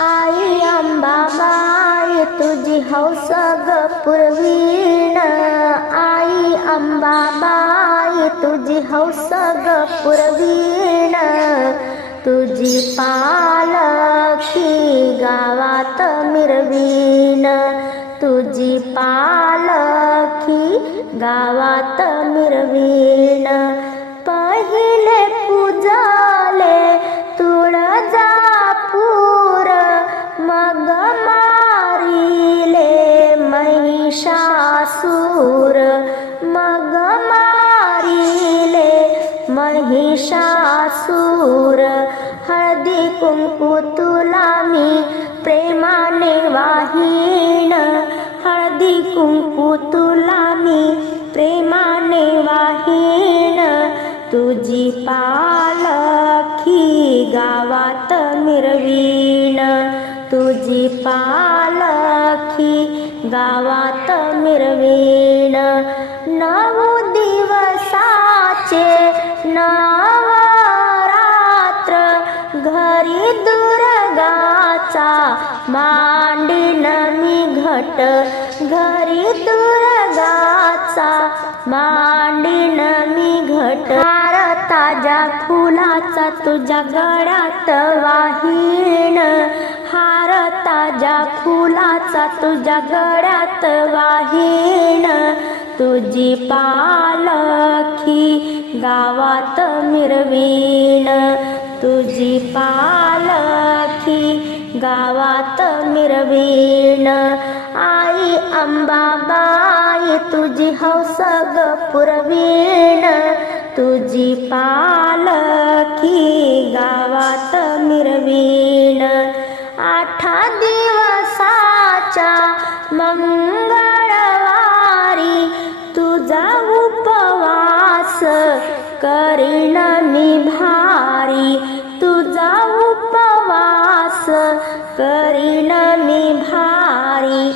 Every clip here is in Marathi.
आई अंबाबाई तुझी हौस ग पुरवीण. आई अंबाबाई तुझी हौस ग पुरवीण. तुझी पालखी गावात मिरवीण. तुझी पालखी गावात मिरवीण. महिषासूर मग मारिले महिषासूर हळदी कुंकू तुला मी प्रेमाने वाहीण हळदी कुंकू तुला मी प्रेमाने वाहीण तुझी पालखी गावात मिरवीण तुझी पालखी गावात मिरवीण नऊ दिवसाचे नवरात्र. घरी दुर्गाचा मांडीन मी घट घरी दुर्गाचा मांडीन मी घट ताजा ताज्या फुलाचा तुझ्या गळ्यात वाहीण हार ताज्या फुलाचा तुझ्या गळ्यात वाहीण तुझी पालखी गावात मिरवीण तुझी पालखी गावात मिरवीण आई अंबाबाई तुझी हौस ग पुरवीण तुझी पालखी करीन मी भारी.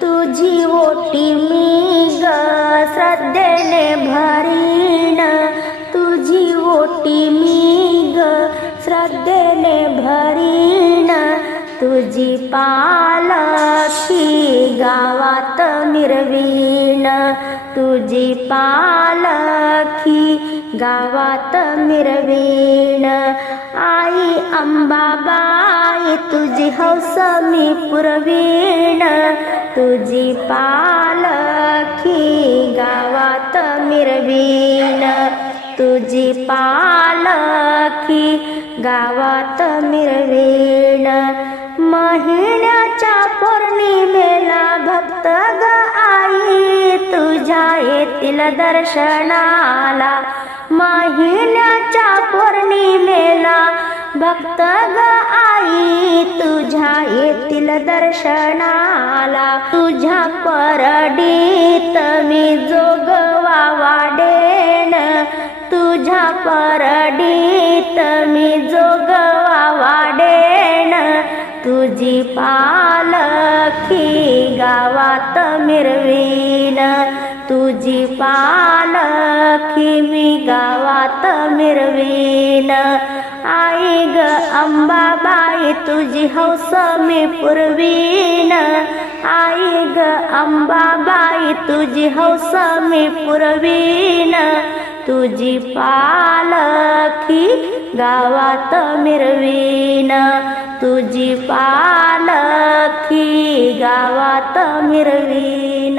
तुझी ओटी मी ग श्रद्धेने भरीन. तुझी ओटी मी ग श्रद्धेने भरीन. तुझी पालखी गावात निर्वीण तुझी पालखी गावात मिरवीण आई अंबाबाई तुझी हौस मी पुरवीण. तुझी पालखी गावात मिरवीण तुझी पालखी गावात मिरवीण महिन्याच्या पौर्णिमेला भक्त ग आई तुझ्या येतील दर्शनाला महिन्याच्या पौर्णिमेला भक्त ग आई तुझ्या येतील दर्शनाला तुझ्या परडीत मी जोगवा वाडेन तुझ्या पर तुझी पालखी गावात मिरवीन तुझी पालखी मी गावात मिरवीन. आई ग अंबाबाई तुझी हौस मी पुरवीन. आई ग अंबाबाई तुझी हौस मी पुरवीन. तुझी पालखी गावात मिरवीन. तुझी पालखी गावात मिरवीन.